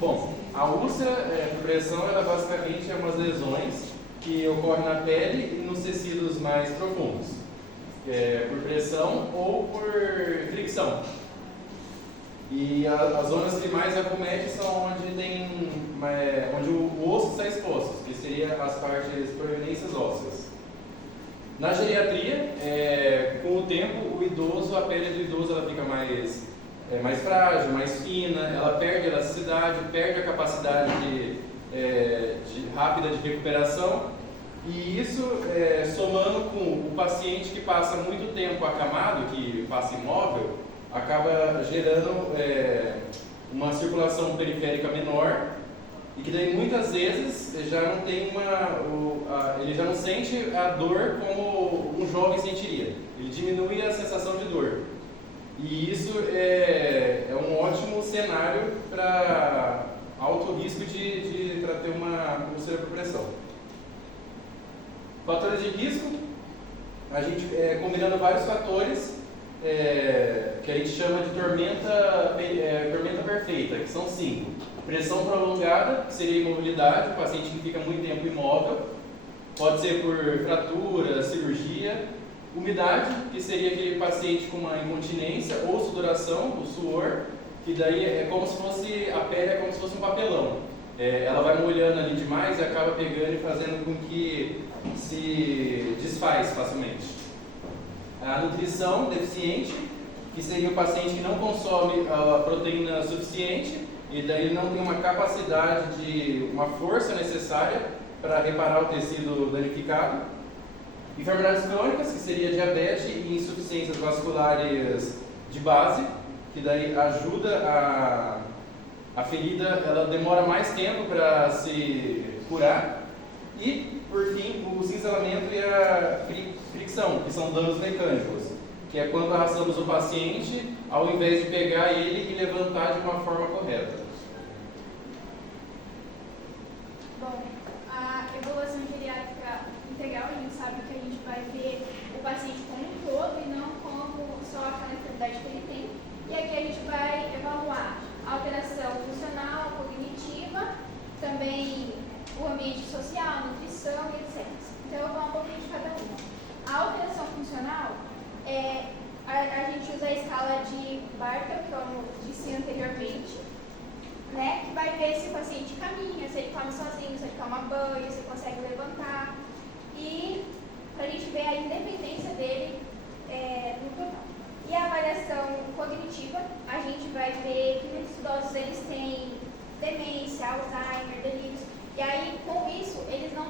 Bom, a úlcera por pressão, ela basicamente é umas lesões que ocorrem na pele e nos tecidos mais profundos, por pressão ou por fricção. E as zonas que mais acomete são onde o osso está exposto, que seria as partes proeminências ósseas. Na geriatria, com o tempo, a pele do idoso ela fica mais frágil, mais fina, ela perde a elasticidade, perde a capacidade rápida de recuperação, e isso, somando com o paciente que passa muito tempo acamado, que passa imóvel, acaba gerando uma circulação periférica menor, e que daí muitas vezes já não tem ele já não sente a dor como um jovem sentiria, ele diminui a sensação de dor. E isso é um ótimo cenário para alto risco de ter uma úlcera por pressão. Fatores de risco, a gente combinando vários fatores que a gente chama de tormenta perfeita, que são 5. Pressão prolongada, que seria imobilidade, o paciente que fica muito tempo imóvel, pode ser por fratura, cirurgia. Umidade, que seria aquele paciente com uma incontinência ou sudoração, o suor, que daí a pele é como se fosse um papelão. Ela vai molhando ali demais e acaba pegando e fazendo com que se desfaz facilmente. A nutrição deficiente, que seria o paciente que não consome a proteína suficiente e daí ele não tem uma capacidade uma força necessária para reparar o tecido danificado. Enfermidades crônicas, que seria diabetes e insuficiências vasculares de base, que daí ajuda a ferida, ela demora mais tempo para se curar. E, por fim, o cinzelamento e a fricção, que são danos mecânicos, que é quando arrastamos o paciente ao invés de pegar ele e levantar de uma forma correta. Bom, a evolução geriátrica integral, a gente sabe que a gente vai ver o paciente como um todo e não como só aquela enfermidade que ele tem. E aqui a gente vai evaluar a alteração funcional, cognitiva, também o ambiente social, a nutrição e etc. Então eu vou falar um pouquinho de cada uma. A alteração funcional, a gente usa a escala de Bartel, que eu disse anteriormente, né, que vai ver se o paciente caminha, se ele come sozinho, se ele toma banho, se ele consegue levantar. E para a gente ver a independência dele no total. E a avaliação cognitiva, a gente vai ver que muitos idosos eles têm demência, Alzheimer, delírios. E aí, com isso, eles não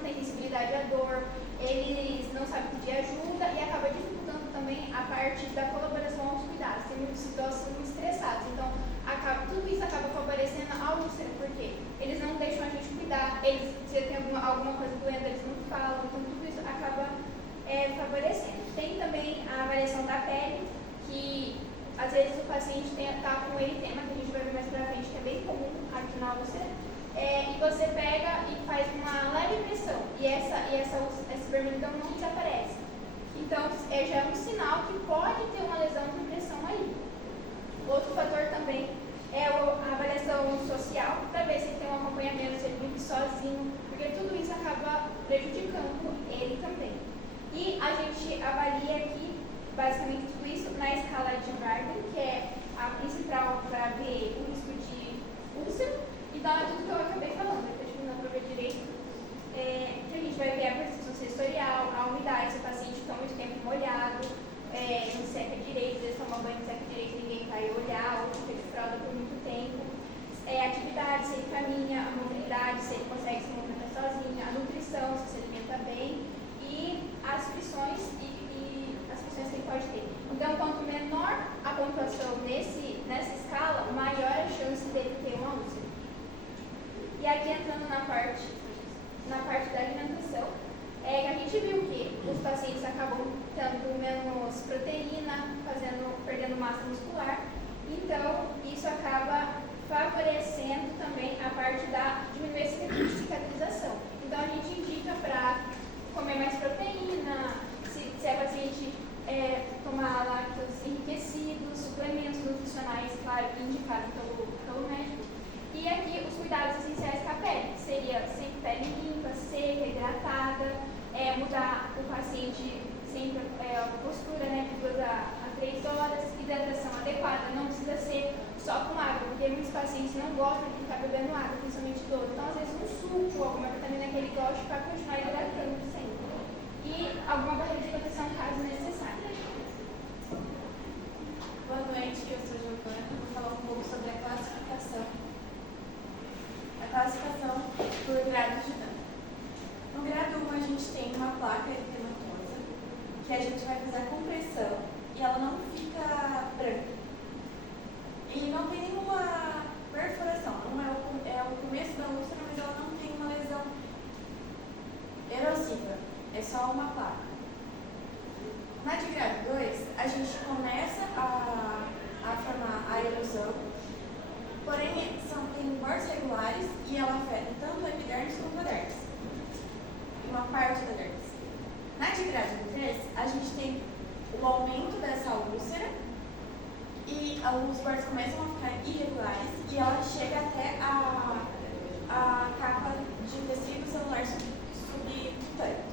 têm sensibilidade à dor, eles não sabem pedir ajuda e acaba dificultando também a parte da colaboração aos cuidados. Tem muitos idosos que são muito estressados, então tudo isso acaba favorecendo a úlcera, porque eles não deixam a gente cuidar, se tem alguma coisa doendo, eles não falam, então tudo isso acaba favorecendo. Tem também a avaliação da pele, que às vezes o paciente está com eritema, que a gente vai ver mais pra frente, que é bem comum aqui na úlcera, e você pega e faz uma leve pressão, e esse vermelhidão não desaparece. Então, já é um sinal que pode ter uma lesão de pressão ali. Outro fator também é a avaliação social, para ver se ele tem um acompanhamento, se ele vive sozinho, porque tudo isso acaba prejudicando ele também. E a gente avalia aqui, basicamente, tudo isso na escala de Barden, que é a principal para ver o risco de úlcera, e dá tudo que eu acabei falando, depois que não dá para ver direito. Que a gente vai ver a persistência sensorial, a umidade, se o paciente fica muito tempo molhado, não seca direito, às vezes toma banho não seca direito, ninguém vai olhar, ou fica de fralda por muito tempo. Atividade, se ele caminha, a mobilidade, se ele consegue se movimentar sozinho, a nutrição, se ele se alimenta bem, e as frições e as frições que ele pode ter. Então, quanto menor a pontuação nessa escala, maior a chance dele ter uma úlcera. E aqui entrando na parte da alimentação, a gente viu que os pacientes acabam tendo menos proteína, perdendo massa muscular, então isso acaba favorecendo também a parte da diminuir a cicatrização. Então a gente indica para comer mais proteína, se a paciente tomar lácteos enriquecidos, suplementos nutricionais, claro, indicados pelo médico. cuidados essenciais com a pele, que seria sempre pele limpa, seca, hidratada, mudar o paciente sempre a postura, né, de 2 a 3 horas, hidratação adequada, não precisa ser só com água, porque muitos pacientes não gostam de ficar bebendo água, principalmente idoso. Então, às vezes, um suco, alguma vitamina que ele gosta para continuar hidratando sempre. E alguma barreira de proteção, caso necessário. Boa noite, eu sou Giovana, vou falar um pouco sobre a classificação. A classificação por grado de dano. No grado 1, a gente tem uma placa eritematosa, que a gente vai fazer a compressão e ela não fica branca. E não tem nenhuma perfuração, não é o começo da úlcera, mas ela não tem uma lesão erosiva, é só uma placa. Na de grado 2, a gente começa a formar a erosão, porém tem bordos regulares e ela afeta tanto a epidermis quanto a dermis, uma parte da dermis. Na de grado 3, a gente tem o aumento dessa úlcera e os bordos começam a ficar irregulares e ela chega até a capa de tecido celular subcutâneo,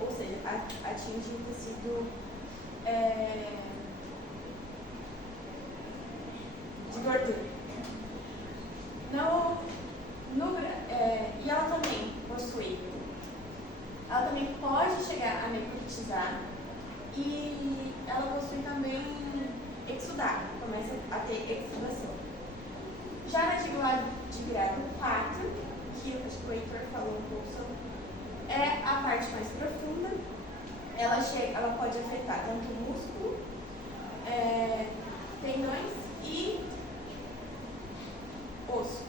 ou seja, atinge o tecido de gordura. E ela também pode chegar a necrotizar e ela possui também exudar, começa a ter exudação. Já na de grado 4, que acho que o Heitor falou um pouco sobre, é a parte mais profunda. Ela pode afetar tanto o músculo, tendões e osso.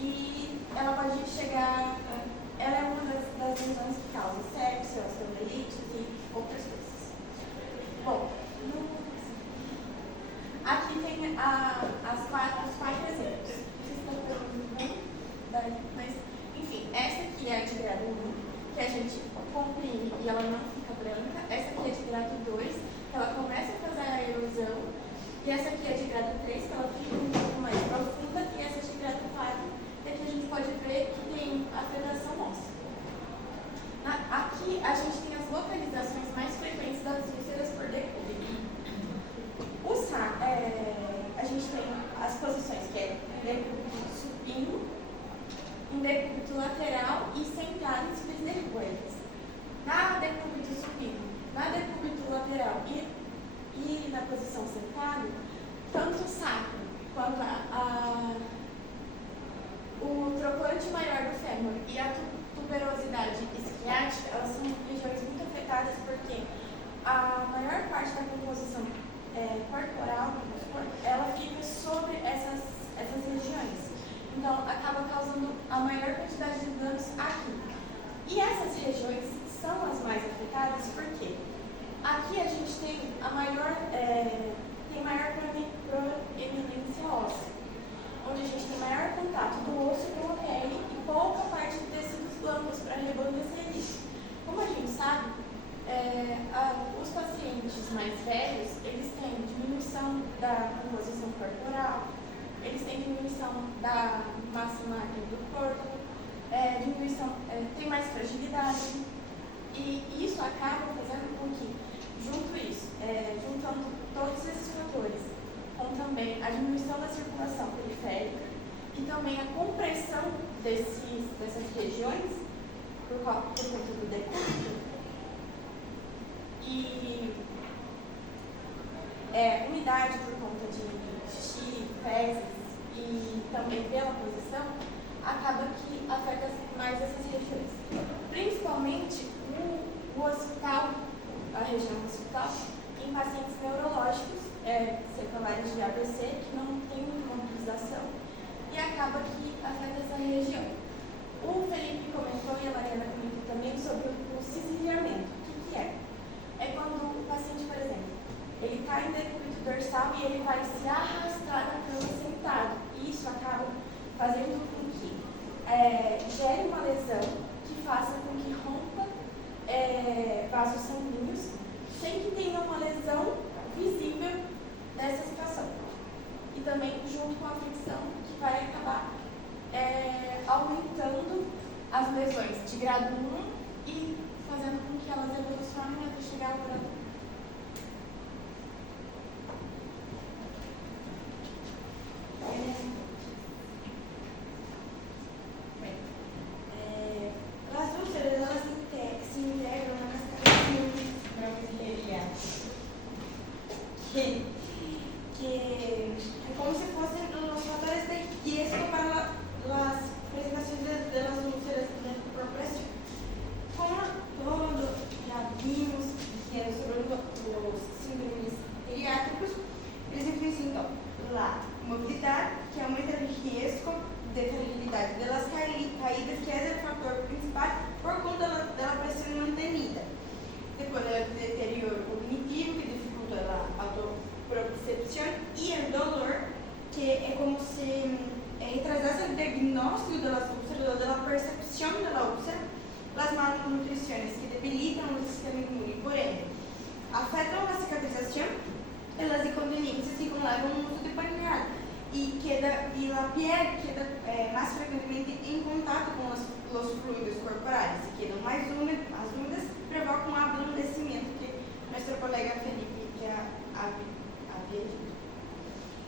E ela pode chegar, ela é uma das lesões que causa sepsia, osteomielite e outras coisas. Bom, aqui tem os 4 exemplos. Vocês estão vendo bem? Mas, enfim, essa aqui é a de grado 1, que a gente comprime e ela não fica branca. Essa aqui é de grado 2, que ela começa a fazer a erosão. E essa aqui é de grado 3, que ela fica um pouco mais profunda. E essa de grado 4, que aqui a gente pode ver que tem afetação óssea. Aqui a gente tem as localizações mais frequentes das úlceras por decúbito. A gente tem as posições que é decúbito supino, um decúbito lateral e sentado em subdermoides. Na decúbito supino, na decúbito lateral e na posição sentado, tanto o sacro quanto o trocante maior do fêmur e a tuberosidade isquiática, elas são regiões muito afetadas porque a maior parte da composição corporal do músculo, ela fica sobre essas regiões. Então, acaba causando a maior quantidade de danos aqui. E essas regiões são as mais afetadas porque aqui a gente tem maior proeminência óssea, onde a gente tem maior contato do osso com a pele e pouca parte de tecidos blandos para rebondecer isso. Como a gente sabe, os pacientes mais velhos, eles têm diminuição da composição corporal, eles têm diminuição da massa magra do corpo, tem mais fragilidade, e isso acaba fazendo com que, juntando todos esses fatores, com também a diminuição da circulação periférica e também a compressão dessas regiões por conta do decúbito e umidade por conta de xixi, fezes e também pela posição, acaba que afeta mais essas regiões. Principalmente o hospital, a região hospital, em pacientes neurológicos, seculares de AVC, que não tem mobilização, e acaba que afeta essa região. O Felipe comentou e a Mariana comentou também sobre o cisilhamento. O que é? É quando o paciente, por exemplo, ele está em decúbito dorsal e ele vai se arrastar na cama sentado. E isso acaba fazendo com que gere uma lesão que faça com que rompa vasos sanguíneos, sem que tenha uma lesão visível dessa situação. E também junto com a fricção, que vai acabar aumentando as lesões de grado 1 e fazendo com que elas evolucionem até chegar ao grado 1. As úlceras, elas se integram na cascata que é como se fossem os fatores de risco para as apresentações das úlceras dentro do corpo. Como todo já vimos que é sobre os síndromes geriátricos, eles influenciam a mobilidade, que aumenta o risco de fragilidade das caídas, que é o fator principal por conta da pressão mantenida. Depois, o deterioro cognitivo, que dificulta a autopercepção, e o dolor, que é como se retrasasse o diagnóstico das úlceras, da percepção da úlcera, as malnutrições, que debilitam o sistema imune, porém, afetam a cicatrização e as inconveniências que levam ao uso de pañal e a pele queda mais frequentemente em contato com os fluidos corporais e quedam mais úmidas, provocam um ablandecimento que nosso colega Felipe já havia dito.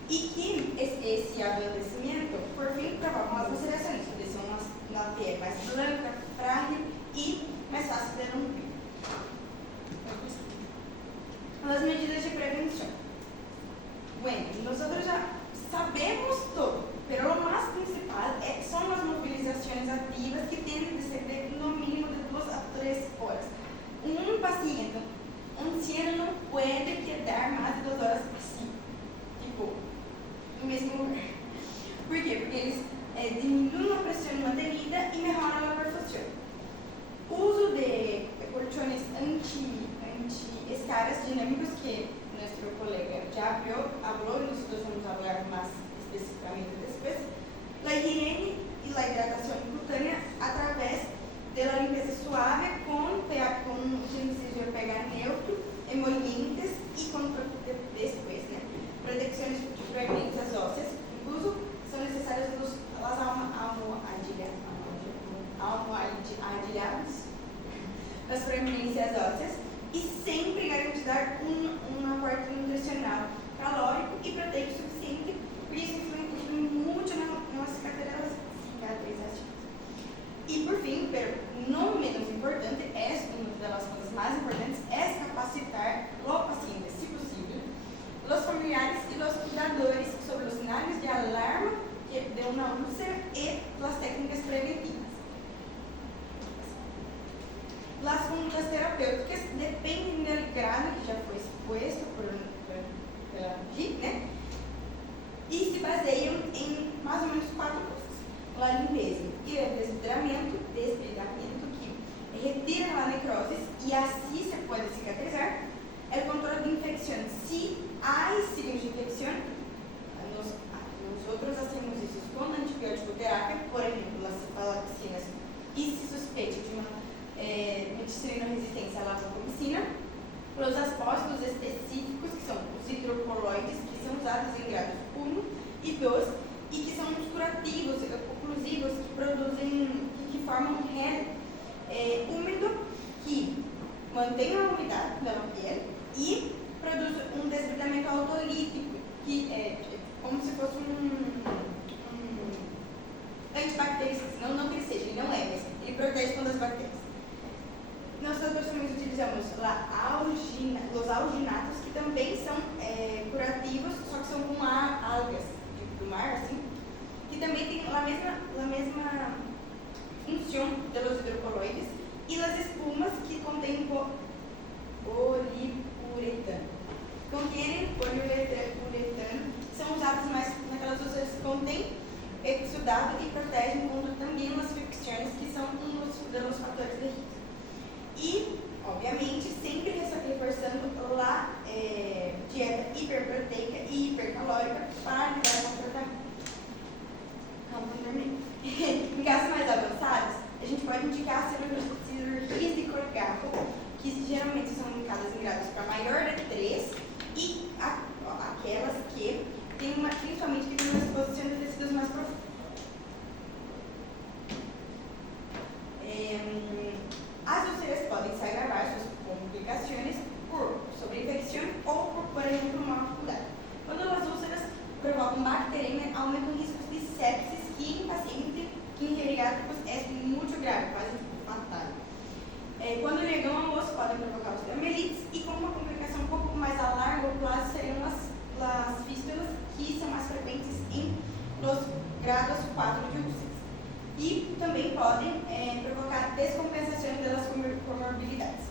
E que esse ablandecimento, por fim, provoca as ulcerações, que deixam uma pele mais branca, frágil e mais fácil de romper. As medidas de prevenção. Bueno, nós já sabemos todo, mas o mais principal são as mobilizações ativas que têm de ser de no mínimo de 2 a 3 horas. Um paciente anciano não pode quedar mais de 2 horas assim, tipo, no mesmo lugar. Por quê? Porque eles diminuem a pressão mantenida e melhoram a perfusão. O uso de colchones anti-escaras dinâmicos, que nosso colega já falou, e nós vamos falar mais especificamente depois, a higiene e a hidratação cutânea através da limpeza suave com utilização de pH neutro, emolientes e com depois, né? Proteções frequências ósseas, incluso são necessárias as almohadilhadas, as frequências ósseas, e sempre garantir um aporte nutricional calórico e proteico suficiente, porque isso influi muito na cicatrização. E por fim, pero não menos importante, uma das coisas mais importantes é capacitar o paciente, se possível, os familiares e os cuidadores sobre os sinais de alarma de uma úlcera e as técnicas preventivas. As condutas terapêuticas dependem do grado que já foi exposto pela GIP, né? E se baseiam em mais ou menos 4 coisas. A limpeza e o desbridamento, que retira a necrose e assim se pode cicatrizar. O controle de infecção. Se há signos de infecção, nós outros hacemos isso com antibiótico terapia, por exemplo, as cefalexina, e se suspeita de uma meticilina resistência à lavancomicina, os apóstolos específicos, que são os hidrocoloides, que são usados em graus 1 e 2, e que são os curativos, oclusivos, que produzem, que formam um gel úmido, que mantém a umidade da pele e produz um desbridamento autolítico, que é como se fosse um antibactericida, não que ele seja, ele não é, mas ele protege contra as bactérias. Nós também utilizamos os alginatos, que também são curativos, só que são com algas do mar, assim, que também tem a mesma função dos hidrocoloides, e as espumas que contêm poliuretano. Contêm poliuretano aumenta o risco de sepsis, que em pacientes geriátricos é muito grave, quase fatal. Quando negam o osso, podem provocar osteomielites, e como uma complicação um pouco mais a largo prazo seriam as fístulas, que são mais frequentes nos grados 4 de úlceras. E também podem provocar descompensações das comorbilidades.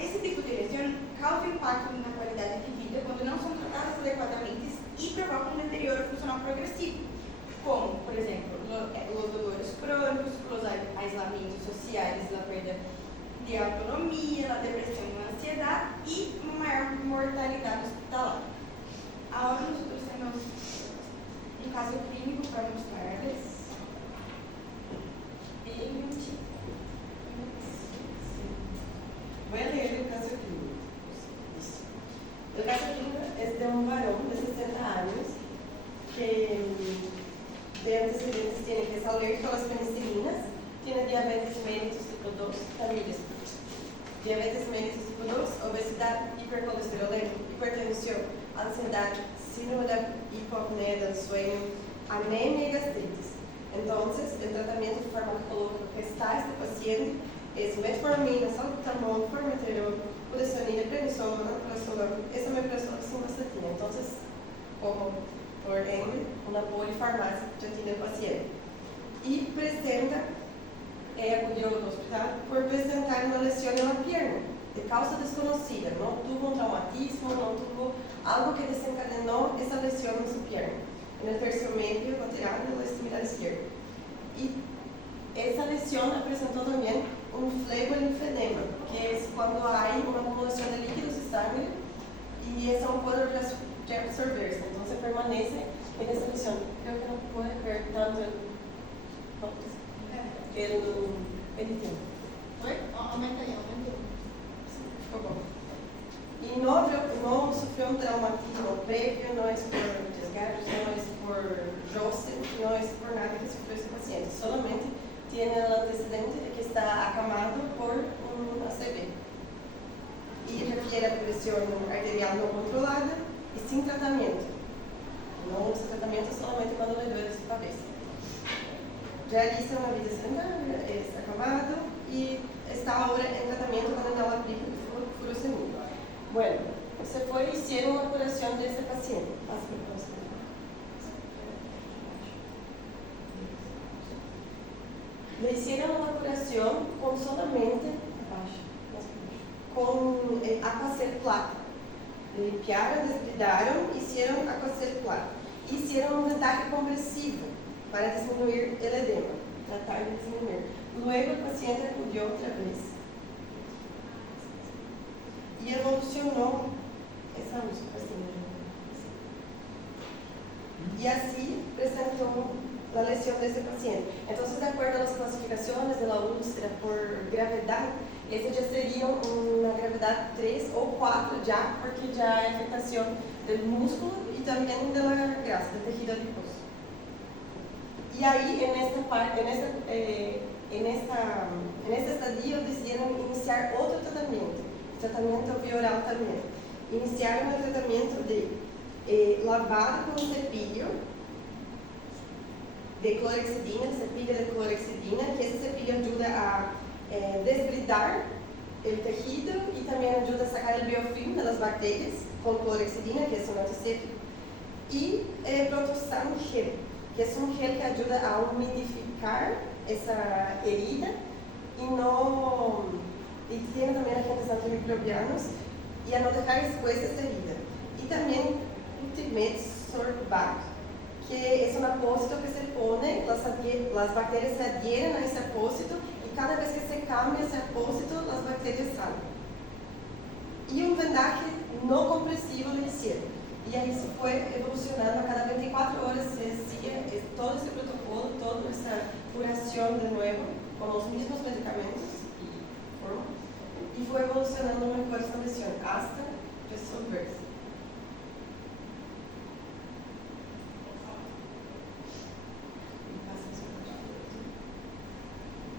Esse tipo de lesão causa impacto na qualidade de vida quando não são tratadas adequadamente e provocam um deterioro funcional progressivo, como, por exemplo, os dolores crônicos, os aislamentos sociais, a perda de autonomia, a depressão e a ansiedade e uma maior mortalidade hospitalar. Agora nós trouxemos um caso clínico para mostrar-lhes. Voy a leer el caso clínico. El caso clínico es de un varón de 60 años que de antecedentes tiene que es alérgico a las penicilinas, tiene diabetes mellitus tipo 2, también diabetes mellitus tipo 2, obesidad, hipercolesterolemia, hipertensión, ansiedad, síndrome de hipopnea del sueño, anemia y gastritis. Entonces, el tratamiento farmacológico que está este paciente es metformina, salbutamol, formoterol, budesonida, prednisona, prazolam, esomeprazol, simvastatina. Entonces, como por ende, una polifarmacia ya tiene el paciente. Y acudió al hospital por presentar una lesión en la pierna, de causa desconocida. No tuvo un traumatismo, no tuvo algo que desencadenó esa lesión en su pierna, en el tercio medio lateral de la extremidad izquierda. Y esa lesión presentó también un flebolinfedema, que es cuando hay una acumulación de líquidos de sangre y eso no puede reabsorberse, entonces permanece en esa lesión. Creo que no puede ver tanto el edición. Aumenta aí, aumentou. Ficou bom. Y no sufrió un traumatismo previo, no es por desgarros, no es por roce, no es por nada que sufrió ese paciente, solamente tiene el antecedente de que está acamado por un ACV. Y refiere a presión arterial no controlada y sin tratamiento. No usa tratamiento solamente cuando le duele su cabeza. Realiza una vida sedentaria, es acamado y está ahora en tratamiento con el aplica furosemida. Bueno, se fue y hicieron una curación de este paciente. Le hicieron una curación con solamente con Aquacel plata. Limpiaron, desbridaron, hicieron Aquacel plata. Hicieron un vendaje compresivo para disminuir el edema, tratar de disminuir. Luego el paciente acudió otra vez y evolucionó esa música y así presentó la lesión de ese paciente. Entonces, de acuerdo a las clasificaciones de la úlcera por gravedad, ese ya sería una gravedad 3 o 4 ya, porque ya hay afectación del músculo y también de la grasa, del tejido adiposo. Y ahí, en este estadio, decidieron iniciar otro tratamiento bioral también. Iniciaron el tratamiento de lavado con cepillo de clorexidina, cepillo de clorexidina, que ese cepillo ayuda a desbridar el tejido y también ayuda a sacar el biofilm de las bacterias con clorexidina, que es un antiséptico, y Protosan gel, que es un gel que ayuda a humidificar esa herida y tiene también agentes antimicrobianos y a no dejar expuesta esta herida. Y también Ultimate Sorbac, que es un apósito que se pone, las bacterias se adhieren a ese apósito y cada vez que se cambia ese apósito, las bacterias salen. Y un vendaje no compresivo le hicieron. Y ahí se fue evolucionando, cada 24 horas se sigue todo ese protocolo, toda esta curación de nuevo, con los mismos medicamentos y fue evolucionando mejor esta lesión hasta resolverse.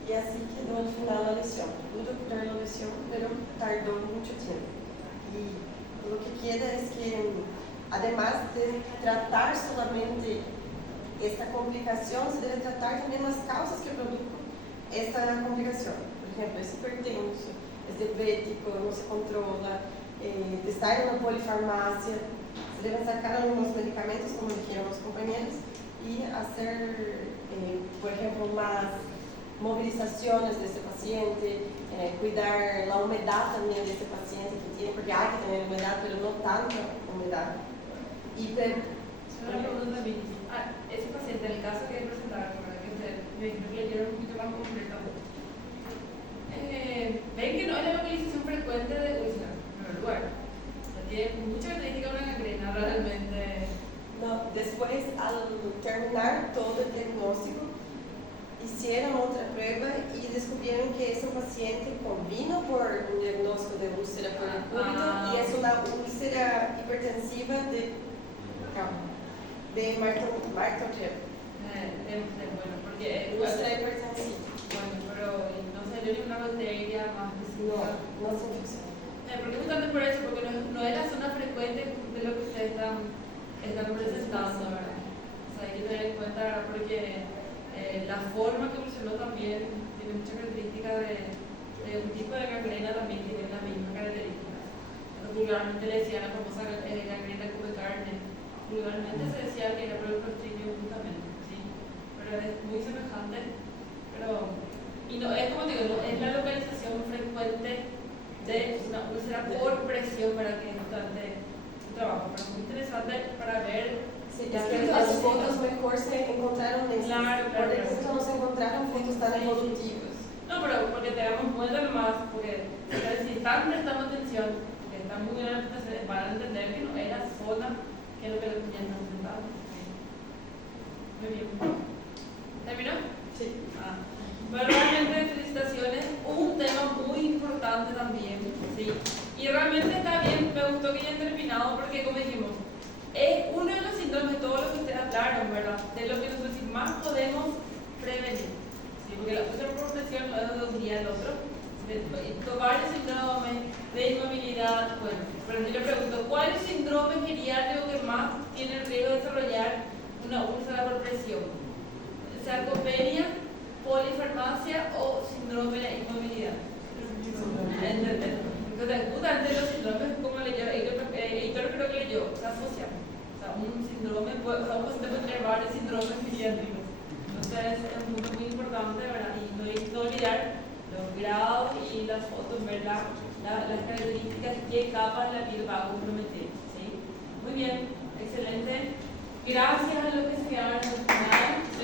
Y así quedó al final la lesión. Pudo curar la lesión, pero tardó mucho tiempo. Y lo que queda es que además de tratar solamente esta complicación, se debe tratar también las causas que produzcan esta complicación. Por ejemplo, es hipertenso, es diabético, no se controla, está en una polifarmacia. Se deben sacar algunos medicamentos, como dijeron los compañeros, y hacer, por ejemplo, más movilizaciones de ese paciente, cuidar la humedad también de ese paciente que tiene, porque hay que tener humedad, pero no tanta humedad. Y Solo una pregunta, Vicky. Ese paciente, en el caso que presentaron, ¿verdad? Que usted me dijo que le dieron un poquito más completo. Ven que no es la localización frecuente de úlceras, en primer lugar. Tiene mucha característica de una gangrena realmente. no, después, al terminar todo el diagnóstico, hicieron otra prueba y descubrieron que ese paciente convino por un diagnóstico de úlcera policúbito y es una úlcera hipertensiva de Martochet. Bueno, porque Úlcera hipertensiva. bueno, pero no salió ninguna bacteria más específica. No se infección. Porque justamente por eso, porque no es la zona frecuente de lo que ustedes están presentando, ¿verdad? O sea, hay que tener en cuenta, ¿verdad? Porque la forma que evolucionó también tiene mucha característica de un tipo de gangrena también que tiene las mismas características. Vulgarmente le decían la famosa gangrena come carne. Vulgarmente se decía que era por el clostridium justamente, ¿sí? Pero es muy semejante. Y no es como digo, no, es la localización frecuente de una úlcera por presión, para que es bastante un trabajo, pero muy interesante para ver. Sí, es que las fotos mejor se encontraron en Claro, por ejemplo, no se encontraron fotos tan evolutivas. No, pero porque te damos cuenta nomás, porque si están prestando atención, que están muy bien, van a entender que no es la zona que es lo que les tenían presentado. Muy bien. ¿Terminó? Sí. Bueno, realmente felicitaciones, un tema muy importante también, ¿sí? Y realmente está bien, me gustó que hayan terminado porque, como dijimos, es uno de los síndromes, todo lo que ustedes hablaron, ¿verdad? De lo que nosotros más podemos prevenir, ¿sí? Porque la úlcera por presión no es de un día al otro, varios síndromes de inmovilidad, bueno, pero yo le pregunto, ¿cuál es el síndrome geriátrico que más tiene el riesgo de desarrollar una úlcera por presión? ¿Sarcopenia, polifarmacia o síndrome de inmovilidad? ¿Entendés? Entonces, justamente los síndromes, como leyó, Editor creo que leyó, se asocian. O sea, un síndrome, un paciente puede tener varios síndromes geriátricos. Entonces, es un punto muy importante, ¿verdad? Y no olvidar los grados y las fotos, ver las características, qué capas la piel va a comprometer, ¿sí? Muy bien, excelente. Gracias.